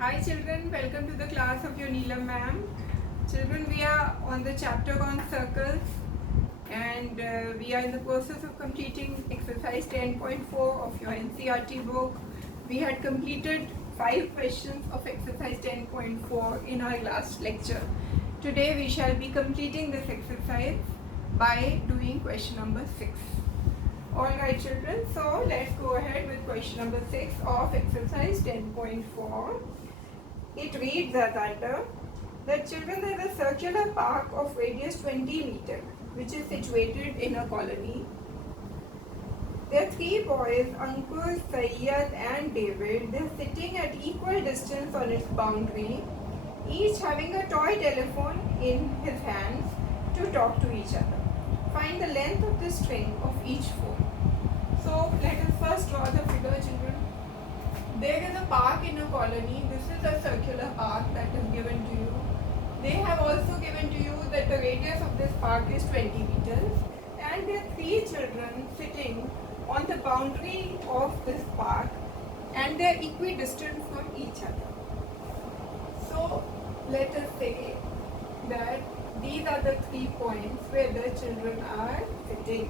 Hi children, welcome to the class of your Neelam ma'am. Children, we are on the chapter on circles and we are in the process of completing exercise 10.4 of your NCERT book. We had completed 5 questions of exercise 10.4 in our last lecture. Today we shall be completing this exercise by doing question number 6. Alright children, so let's go ahead with question number 6 of exercise 10.4. It reads as under that children, there is a circular park of radius 20 meters which is situated in a colony. There are 3 boys, Ankur, Sayyad and David. They are sitting at equal distance on its boundary, each having a toy telephone in his hands to talk to each other. Find the length of the string of each phone. So let us first draw the figure, children. There is a park in a colony. This is a circular park that is given to you. They have also given to you that the radius of this park is 20 meters and there are 3 children sitting on the boundary of this park and they are equidistant from each other. So let us say that these are the 3 points where the children are sitting.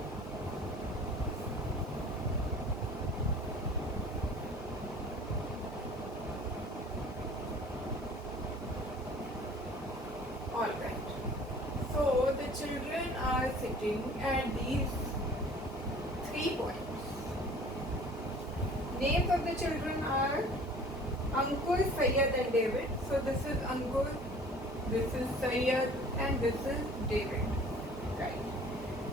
Alright. So the children are sitting at these 3 points. Names of the children are Ankur, Sayyad and David. So this is Ankur, this is Sayyad and this is David. Right.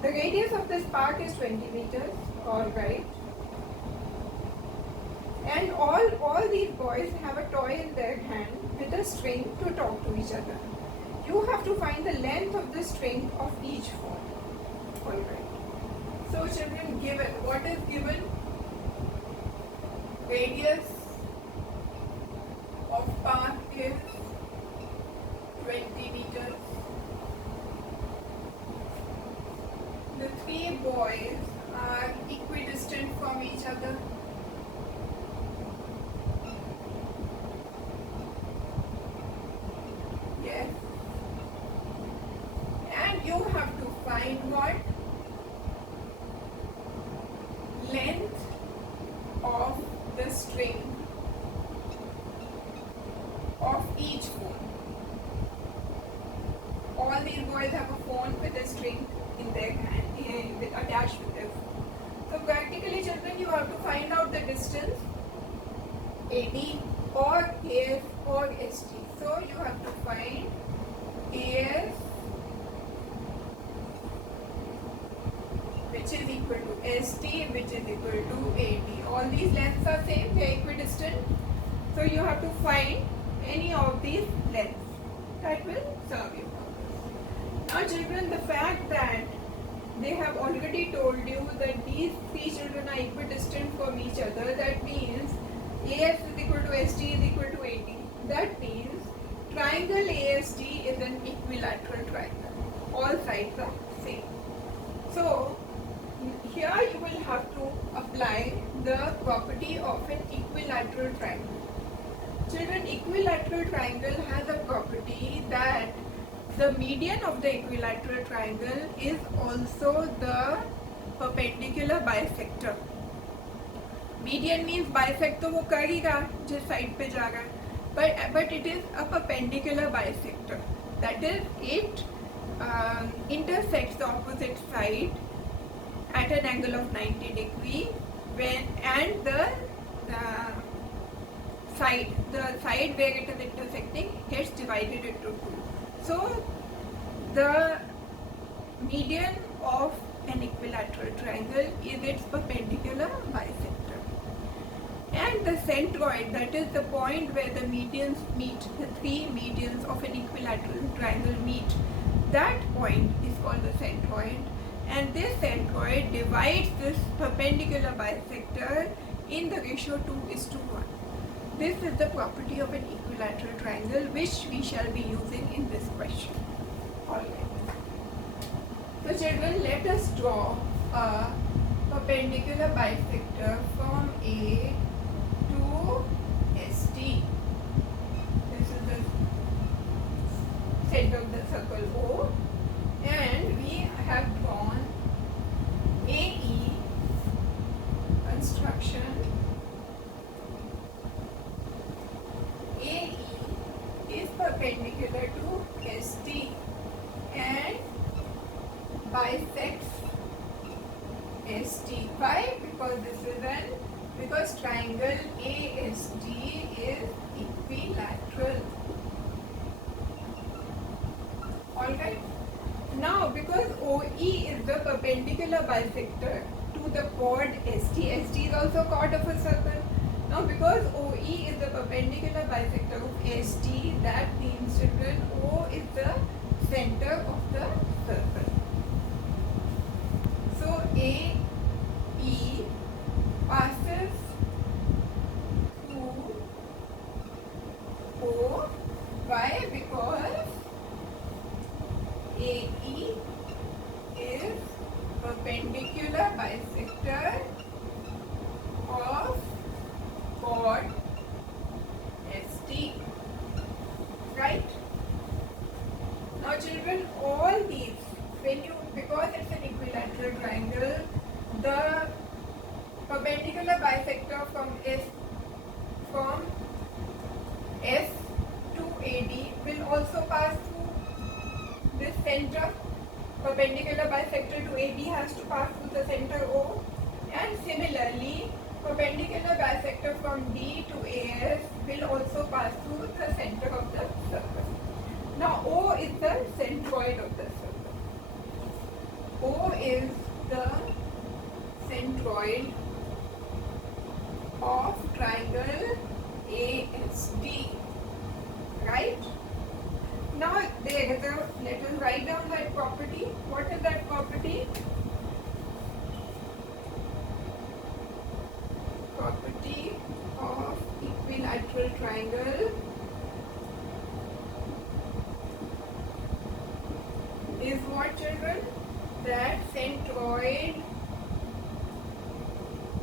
The radius of this park is 20 meters. Alright. And all these boys have a toy in their hand with a string to talk to each other. You have to find the length of the string of each phone. Alright. So children, given, what is given? Radius of park is 20 meters. The 3 boys are equidistant from each other. Yes. And you have to find what? Length of the string of each phone. All these boys have a phone with a string in their hand, attached with their phone. So practically children, you have to find out the distance AD or AF or ST. So you have to find AF which is equal to ST which is equal to AD. All these lengths are same, they are equidistant. So you have to find any of these lengths. That will serve you. Now children, the fact that they have already told you that these 3 children are equidistant from each other, that means AF is equal to ST is equal to AD. That means triangle ASD is an equilateral triangle. All sides are same. So here you will have to apply the property of an equilateral triangle. Children, equilateral triangle has a property that the median of the equilateral triangle is also the perpendicular bisector. Median means bisect तो वो करेगा जिस side पे जा रहा है, but it is a perpendicular bisector. That is, it intersects the opposite side at an angle of 90 degree and the side where it is intersecting gets divided into 2. So the median of an equilateral triangle is its perpendicular bisector. And the centroid, that is the point where the medians meet, the 3 medians of an equilateral triangle meet, that point is called the centroid. And this centroid divides this perpendicular bisector in the ratio 2:1. This is the property of an equilateral triangle which we shall be using in this question. Alright. So children, let us draw a perpendicular bisector from A to ST. triangle O, and we have drawn AE construction. AE is perpendicular to ST and bisects ST. Why? Because triangle ASD is equilateral. Alright. Now because OE is the perpendicular bisector to the chord ST, ST is also chord of a circle. Now because OE is the perpendicular bisector of ST, that means children O is the center of the circle. So AE passes through O. Why? Because AE is perpendicular bisector of chord ST. Right? Now children, all these, because it's an equilateral triangle, the perpendicular bisector from S to AD will also pass through this center. Perpendicular bisector to AD has to pass through the center O, and similarly perpendicular bisector from D to AS will also pass through the center of the circle. Now O is the centroid of the circle. O is the centroid of triangle ASD. Right? Now let us write down that property. What is that property? Property of equilateral triangle is what, children? That centroid,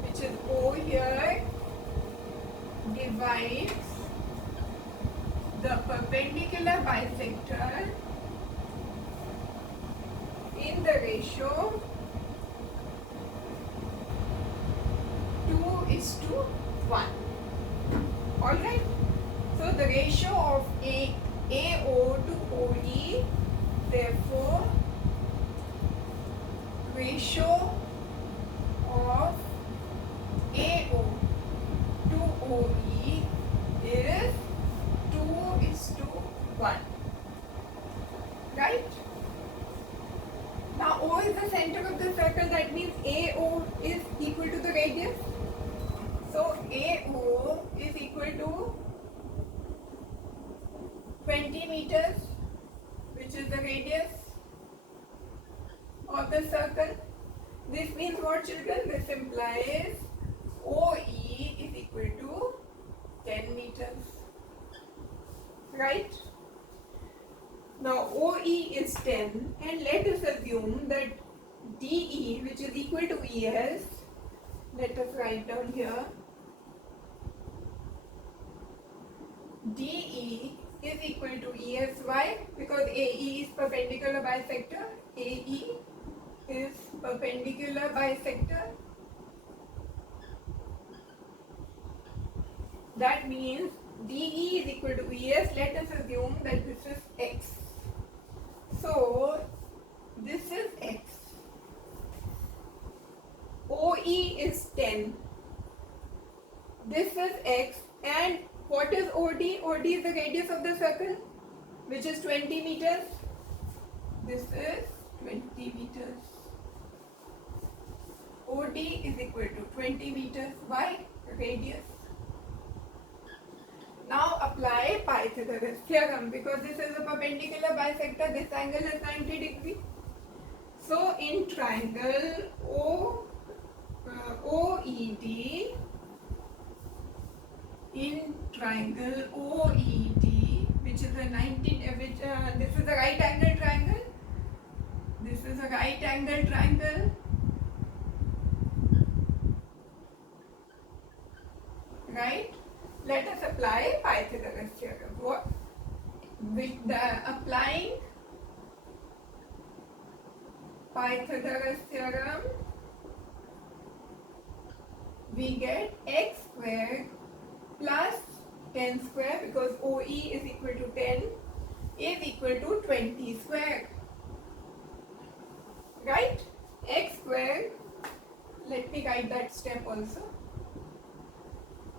which is O here, divides the perpendicular bisector in the ratio 2:1. Alright? So the ratio of AO to OE, therefore ratio of AO to OE is 2:1. Right? Now O is the center of the circle, that means AO is equal to the radius. So AO is equal to 20 meters, which is the radius of the circle. This means what, children? This implies OE is equal to 10 meters. Right? Now OE is 10, and let us assume that DE, which is equal to ES, let us write down here, DE is equal to ES. Why? Because AE is perpendicular bisector. AE is perpendicular bisector. That means DE is equal to ES. Let us assume that this is X. So this is X. OE is 10. This is X. And what is OD? OD is the radius of the circle, which is 20 meters. This is 20 meters. OD is equal to 20 meters. Why? Radius. Now apply Pythagoras theorem, because this is a perpendicular bisector. This angle is 90 degrees. So in triangle OED, in triangle OED, which is a 90, this is a right angle triangle. This is a right angle triangle. Right? Let us apply Pythagoras theorem. Applying Pythagoras theorem, we get x squared plus 10 square, because OE is equal to 10, is equal to 20 squared. Right? X squared, let me write that step also.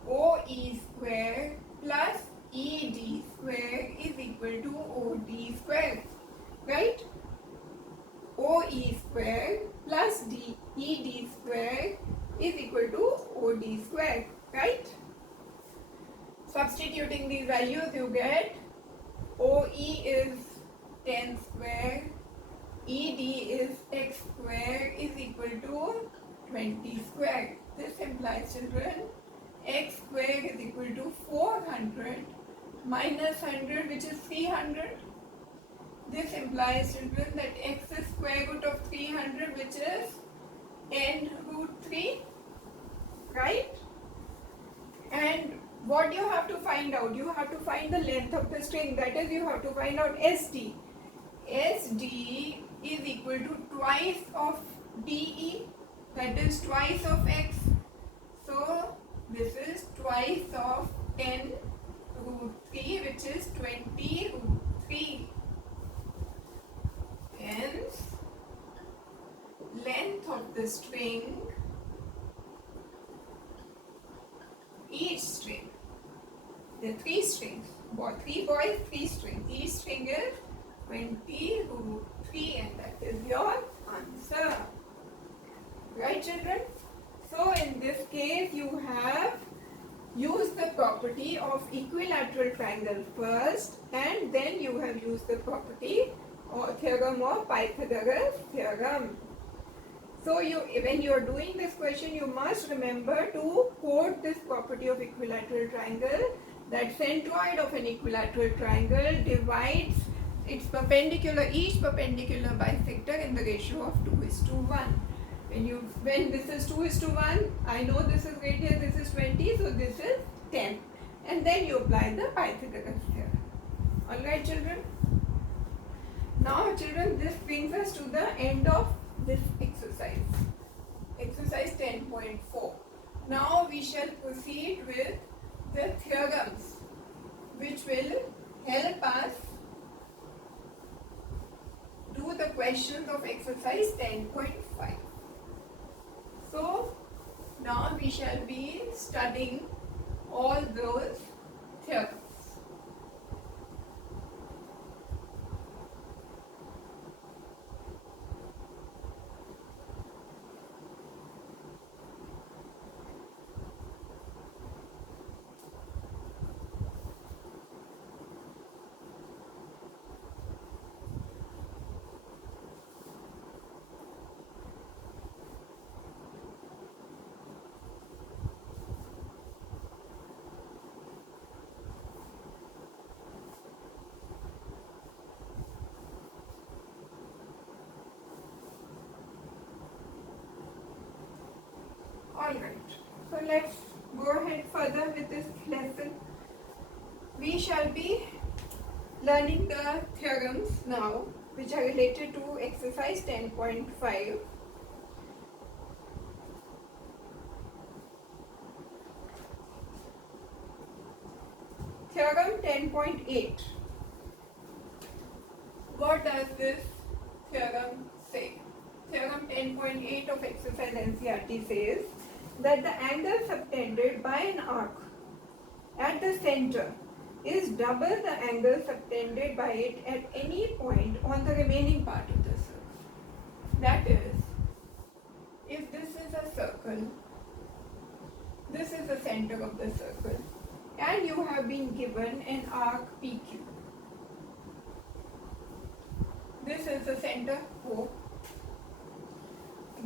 OE squared plus ED squared is equal to OD squared. Right? OE squared plus ED squared is equal to OD squared. Right? Substituting these values, you get OE is 10 square, ED is x square is equal to 20 square. This implies, children, x square is equal to 400 minus 100, which is 300. This implies, children, that x is square root of 300, which is n root 3. Right? And what you have to find out? You have to find the length of the string. That is, you have to find out SD. SD is equal to twice of DE, that is twice of x. So this is twice of n root 3, which is 20 root 3. Hence, length of the string, each string, the 3 strings, 3 boys, 3 strings, each string is 20 root 3, and that is your answer. Right, children? So in this case, you have used the property of equilateral triangle first, and then you have used the property or theorem of Pythagoras theorem. So when you are doing this question, you must remember to quote this property of equilateral triangle, that centroid of an equilateral triangle divides its each perpendicular bisector in the ratio of 2:1. When this is 2:1, I know this is radius, this is 20, so this is 10. And then you apply the Pythagoras theorem. Alright, children? Now, children, this brings us to the end of this exercise. Exercise 10.4. Now we shall proceed with the theorems, which will help us do the questions of exercise 10.5. So now we shall be studying all those theorems. Alright, so let's go ahead further with this lesson. We shall be learning the theorems now, which are related to exercise 10.5. Theorem 10.8. What does this theorem say? Theorem 10.8 of exercise NCERT says that the angle subtended by an arc at the center is double the angle subtended by it at any point on the remaining part of the circle. That is, if this is a circle, this is the center of the circle, and you have been given an arc PQ. This is the center O.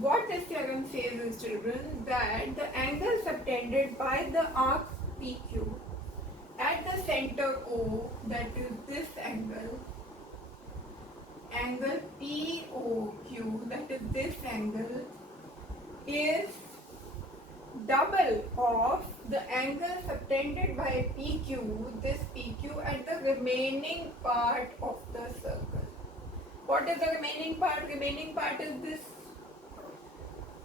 What this theorem says is, children, that the angle subtended by the arc PQ at the center O, that is this angle, angle POQ, that is this angle, is double of the angle subtended by PQ, this PQ, at the remaining part of the circle. what is the remaining part? Remaining part is this.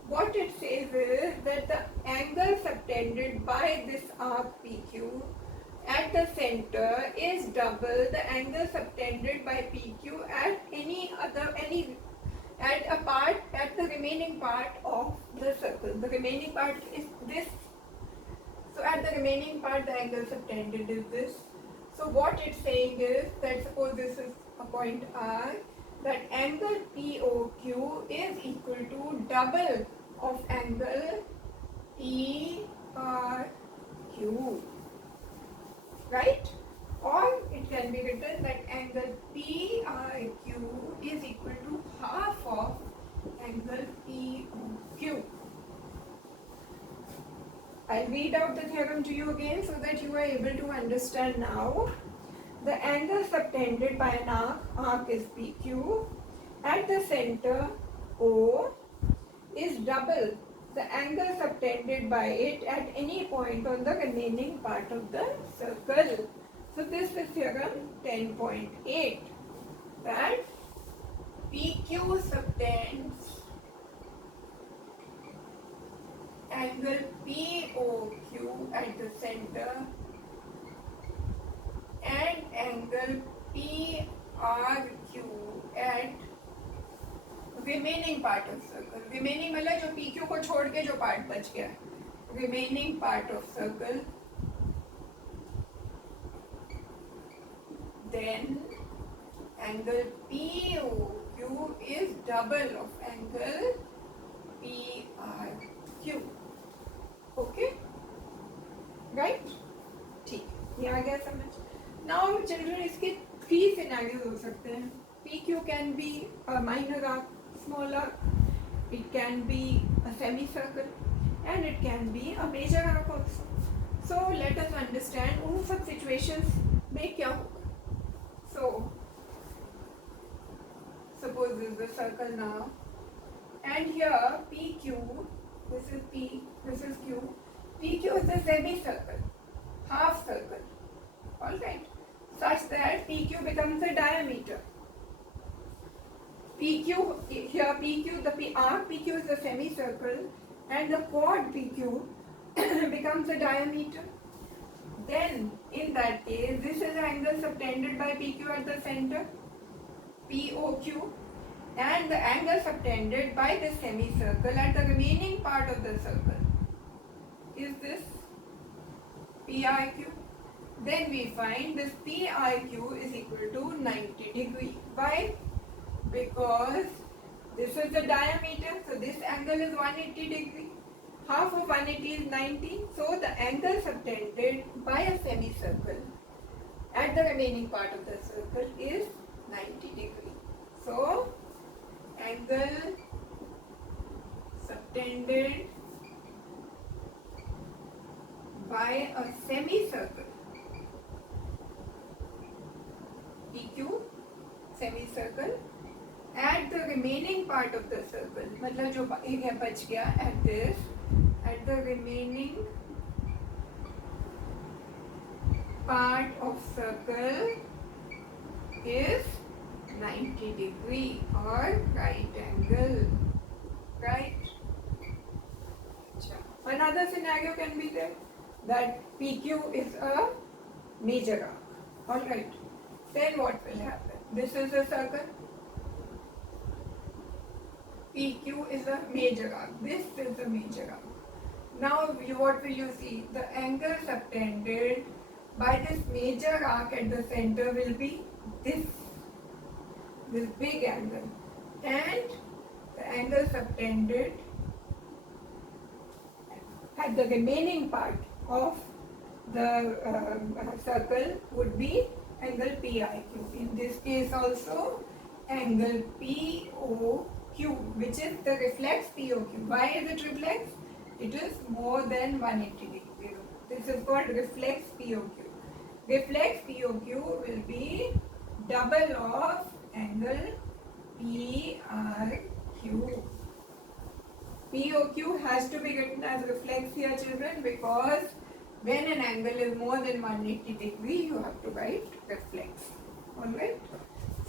What it says is that the angle subtended by this arc PQ at the center is double the angle subtended by PQ at at the remaining part of the circle. The remaining part is this. So at the remaining part, the angle subtended is this. So what it's saying is that suppose this is a point R, that angle POQ is equal to double of angle PRQ, right? Or it can be written that angle PRQ is equal to half of angle POQ. I'll read out the theorem to you again so that you are able to understand now. The angle subtended by an arc is PQ. At the center O is double the angle subtended by it at any point on the remaining part of the circle. So this is theorem 10.8, that PQ subtends angle POQ at the center and angle PRQ at remaining part of circle. Remaining मतलब जो PQ को छोड़ के जो part बच गया, remaining part of circle. Then angle POQ is double of angle PRQ. Okay, right? ठीक, ये आ गया समझ. Now children, इसके 3 scenarios हो सकते हैं. PQ can be a minor arc, small arc, it can be a semicircle, and it can be a major arc also. So let us understand उन सब situations में क्या होगा. So suppose this is the circle now, and here PQ, this is P, this is Q. PQ is the semicircle, half circle, alright, such that PQ becomes the diameter. PQ, here PQ, the arc PQ is the semicircle, and the chord PQ becomes the diameter. Then, in that case, this is the angle subtended by PQ at the center, POQ, and the angle subtended by the semicircle at the remaining part of the circle is this PIQ. Then we find this PIQ is equal to 90 degree. Why? Because this is the diameter, so this angle is 180 degree. Half of 180 is 90, so the angle subtended by a semicircle at the remaining part of the circle is 90 degree. So angle subtended by a semicircle, PQ, semicircle, at the remaining part of the circle, मतलब जो area बच गया at this, at the remaining part of circle is 90 degree or right angle, right? Another scenario can be there, that PQ is a major arc, alright. Then what will happen? This is a circle, PQ is a major arc, this is a major arc. Now what will you see? The angle subtended by this major arc at the center will be this big angle, and the angle subtended at the remaining part of the circle would be angle PIQ. In this case also angle POQ, which is the reflex POQ. Why is it reflex? It is more than 180 degree. This is called reflex POQ. Reflex POQ will be double of angle PRQ. POQ has to be written as reflex here, children, because when an angle is more than 180 degree, you have to write reflex. Alright?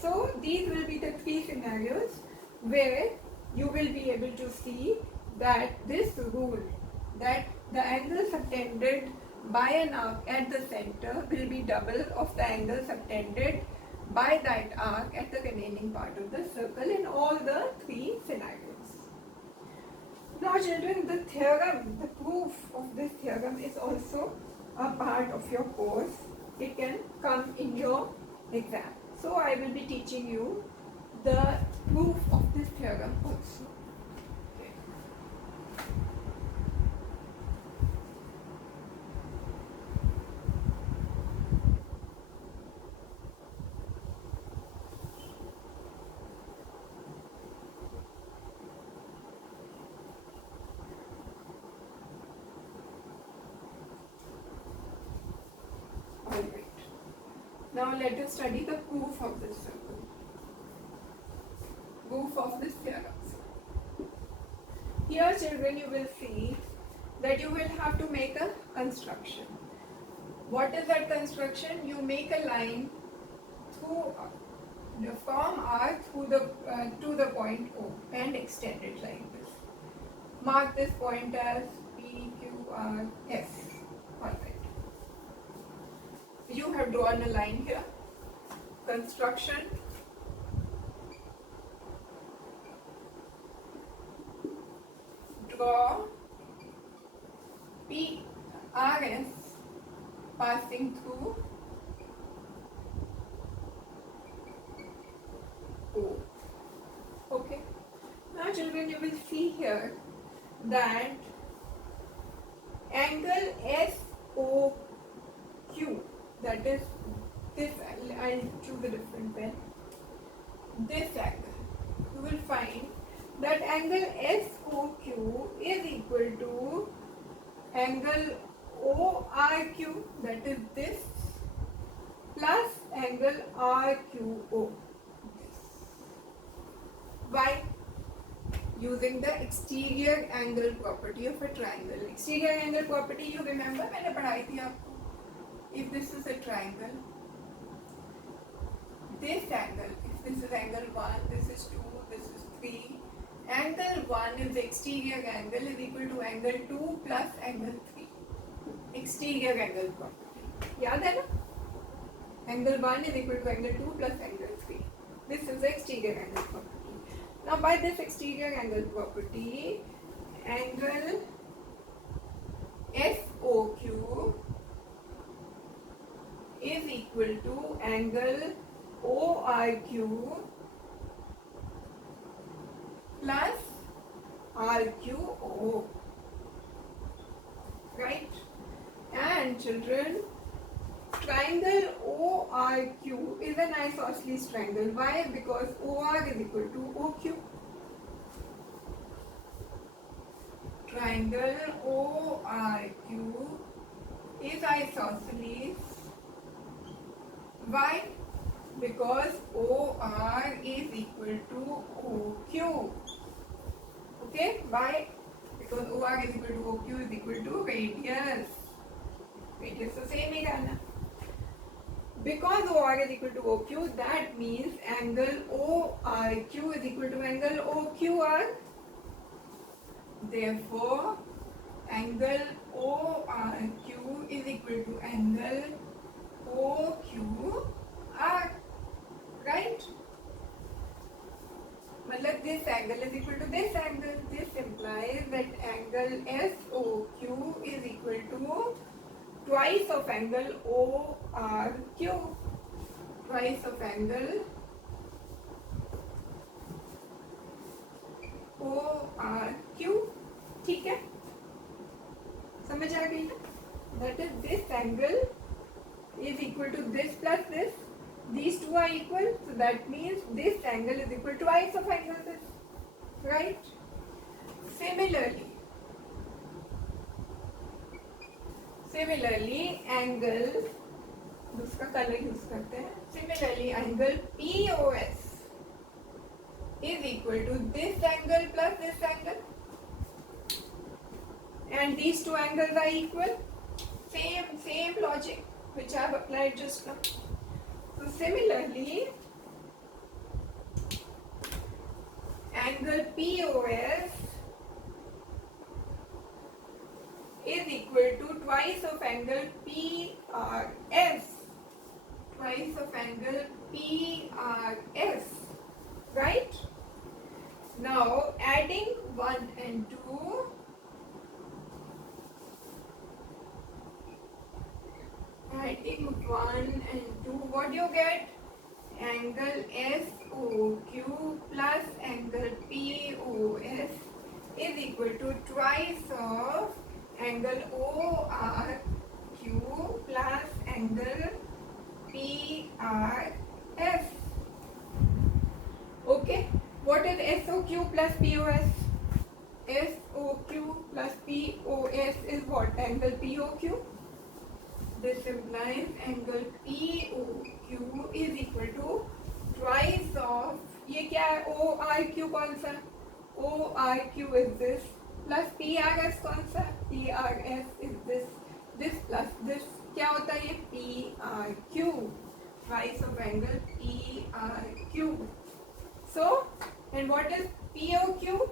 So these will be the 3 scenarios. where you will be able to see that this rule, that the angle subtended by an arc at the center will be double of the angle subtended by that arc at the remaining part of the circle in all the three scenarios. Now children, the theorem, the proof of this theorem is also a part of your course. It can come in your exam. So I will be teaching you the proof of this theorem also. Alright. Now let us study the proof of this circle. Proof of this theorem. Here children, you will see that you will have to make a construction. What is that construction? You make a line through from R through the to the point O and extend it like this. Mark this point as P, Q, R, S. Alright. You have drawn a line here. Construction. Draw P, R, S passing through O. Okay. Now children, you will see here that angle SOQ, that is this, I'll choose a different pen, this angle, you will find that angle SOQ is equal to angle ORQ, that is this, plus angle RQO. Why? Using the exterior angle property of a triangle. Exterior angle property you remember मैंने पढ़ाई थी आपको. If this is a triangle, this angle, if this is angle 1, this is 2, this is 3, angle 1 is the exterior angle is equal to angle 2 plus angle 3. Exterior angle property. याद है ना? Angle 1 is equal to angle 2 plus angle 3. This is the exterior angle property. Now by this exterior angle property, angle SOQ is equal to angle ORQ plus RQO. Right? And children, triangle ORQ is an isosceles triangle. Why? Because OR is equal to OQ. Triangle ORQ is isosceles. Why? Because OR is equal to OQ. Okay? Why? Because OR is equal to OQ is equal to radius. Radius तो same ही रहना. Because OR is equal to OQ, that means angle ORQ is equal to angle OQR. Therefore, angle ORQ is equal to angle OQR. Right? मतलब this angle is equal to this angle. This implies that angle SOQ is equal to twice of angle ORQ. Twice of angle ORQ. ठीक है? समझ आ गई ना? That is, this angle is equal to this plus this. These two are equal, so that means this angle is equal to twice of angle this. Right? Similarly, angle, दूसरा colour use करते हैं. Similarly, angle POS is equal to this angle plus this angle, and these two angles are equal. Same logic which I have applied just now. So similarly, angle POS is equal to twice of angle PRS. Twice of angle PRS. Right? Now adding 1 and 2. Adding 1 and 2. What do you get? Angle SOQ plus angle POS is equal to twice of angle ORQ plus angle PRS. Okay, what is SOQ plus POS? SOQ plus POS is what? Angle POQ. This implies angle POQ is equal to twice of, ये क्या है? ORQ कौन सा? ORQ is this plus PRS कौन सा? PRS is this. This plus this क्या होता है? ये PRQ. Twice of angle PRQ. So, and what is POQ?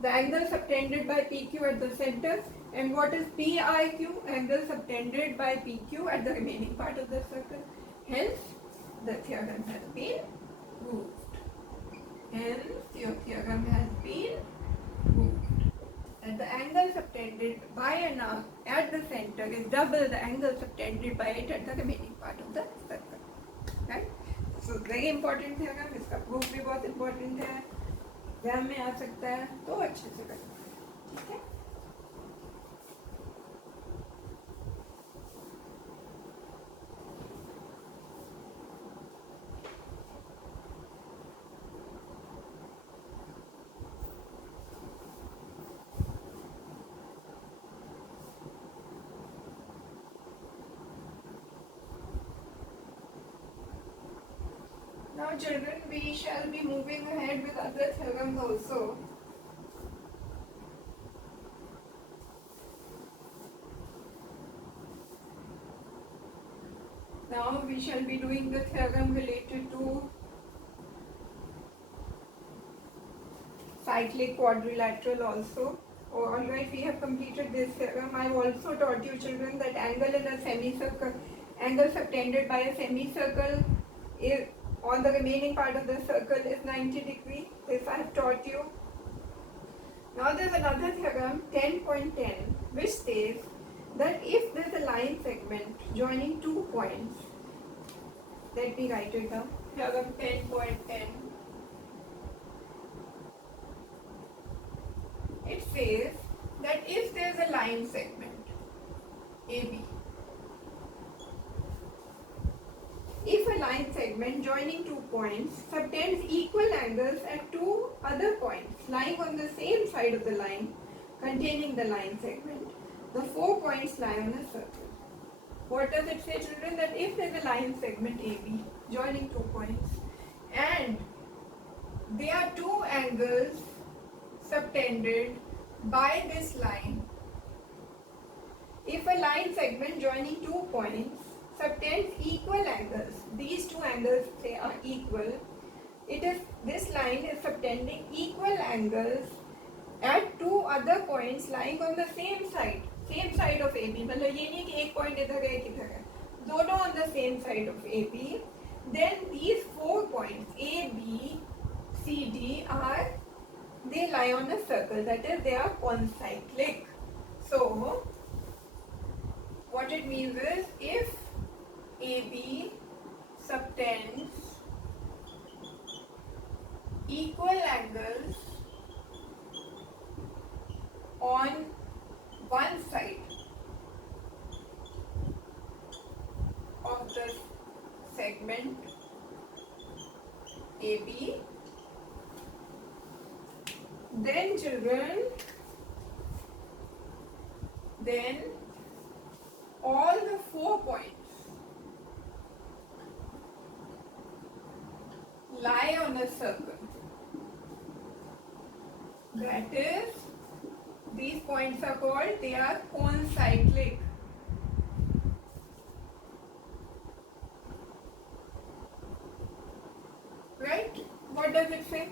The angle subtended by PQ at the center. And what is PIQ? Angle subtended by PQ at the remaining part of the circle. Hence, the theorem has been proved. Hence, your theorem has been proved. That the angle subtended by an arc at the center is double the angle subtended by it at the remaining part of the circle. Right? So, very important theorem. इसका proof भी बहुत important है. Exam में आ सकता है तो अच्छे से करना. ठीक है? Now children, we shall be moving ahead with other theorems also. Now we shall be doing the theorem related to cyclic quadrilateral also. Oh, alright, we have completed this theorem. I have also taught you children that angle in a semicircle, angle subtended by a semicircle is on the remaining part of the circle is 90 degrees. This I have taught you. Now there is another theorem 10.10 which says that if there is a line segment joining 2 points, let me write it down. Theorem 10.10. It says that if there is a line segment AB, if a line segment joining 2 points subtends equal angles at 2 other points lying on the same side of the line containing the line segment, the 4 points lie on a circle. What does it say, children? That if there is a line segment AB joining 2 points and there are 2 angles subtended by this line, if a line segment joining 2 points subtends equal angles, these 2 angles say are equal, it is this line is subtending equal angles at 2 other points lying on the same side of AB. मतलब ये नहीं कि एक point इधर है एक इधर है, दोनों on the same side of AB. Then these 4 points A, B, C, D they lie on a circle, that is they are concyclic. So what it means is if AB subtends equal angles on one side of the segment AB, then children, then all the 4 points lie on a circle. That is, these points are called, they are concyclic. Right? What does it say?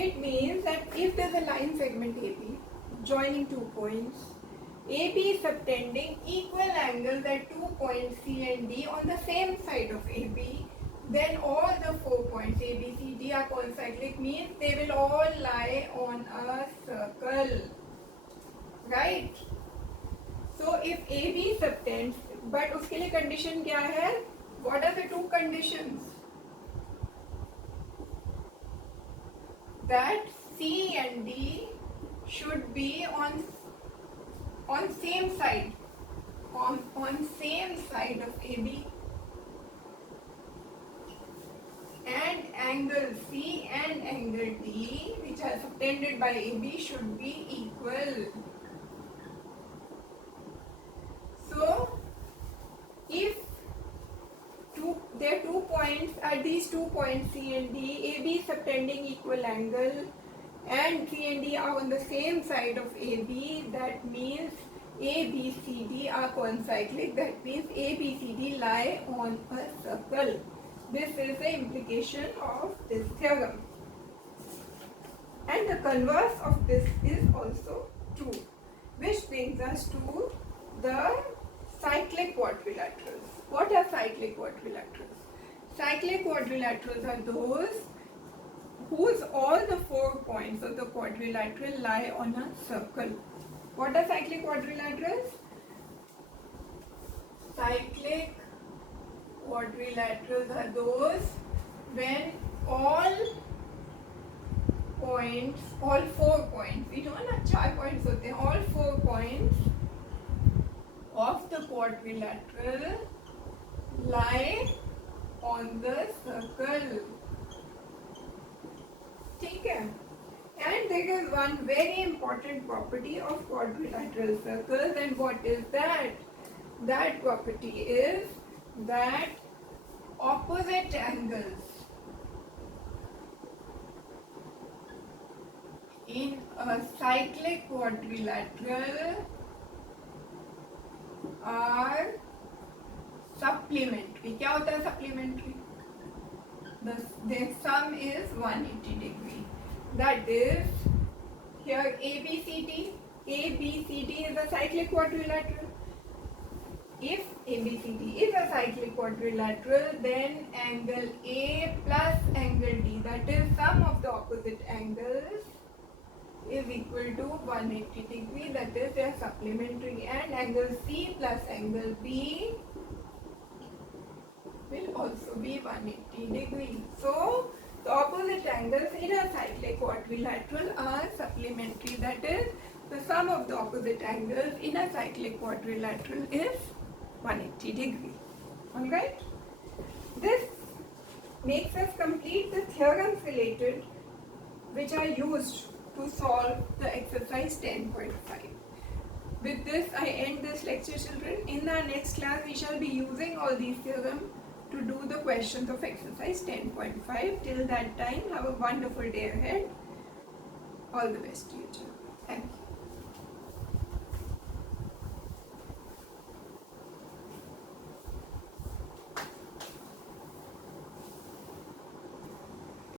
It means that if there's a line segment AB joining 2 points, AB is subtending equal angles at 2 points C and D on the same side of AB, then all the 4 points A, B, C, D are concyclic, means they will all lie on a circle, right? So if AB subtends, but उसके लिए condition क्या है? What are the two conditions? That C and D should be on same side, on same side of AB, and angle C and angle D, which are subtended by AB, should be equal. So if there are 2 points, at these 2 points C and D, AB is subtending equal angle and C and D are on the same side of AB, that means A, B, C, D are concyclic, that means A, B, C, D lie on a circle. This is the implication of this theorem. And the converse of this is also true, which brings us to the cyclic quadrilaterals. What are cyclic quadrilaterals? Cyclic quadrilaterals are those whose all the 4 points of the quadrilateral lie on a circle. What are cyclic quadrilaterals? Cyclic quadrilaterals are those when all 4 points, we don't have 4 points होते हैं, all 4 points of the quadrilateral lie on the circle. ठीक है? And there is one very important property of quadrilateral circles, and what is that? That property is that opposite angles in a cyclic quadrilateral are supplementary. क्या होता है supplementary? Their sum is 180 degree. That is, here ABCD is a cyclic quadrilateral. If ABCD is a cyclic quadrilateral, then angle A plus angle D, that is sum of the opposite angles, is equal to 180 degree, that is they are supplementary, and angle C plus angle B will also be 180 degree. So the opposite angles in a cyclic quadrilateral are supplementary, that is the sum of the opposite angles in a cyclic quadrilateral is 180 degree. Alright? This makes us complete the theorems related which are used to solve the exercise 10.5. With this I end this lecture, children. In our next class we shall be using all these theorems to do the questions of exercise 10.5. Till that time, have a wonderful day ahead. All the best to you, children. Thank you.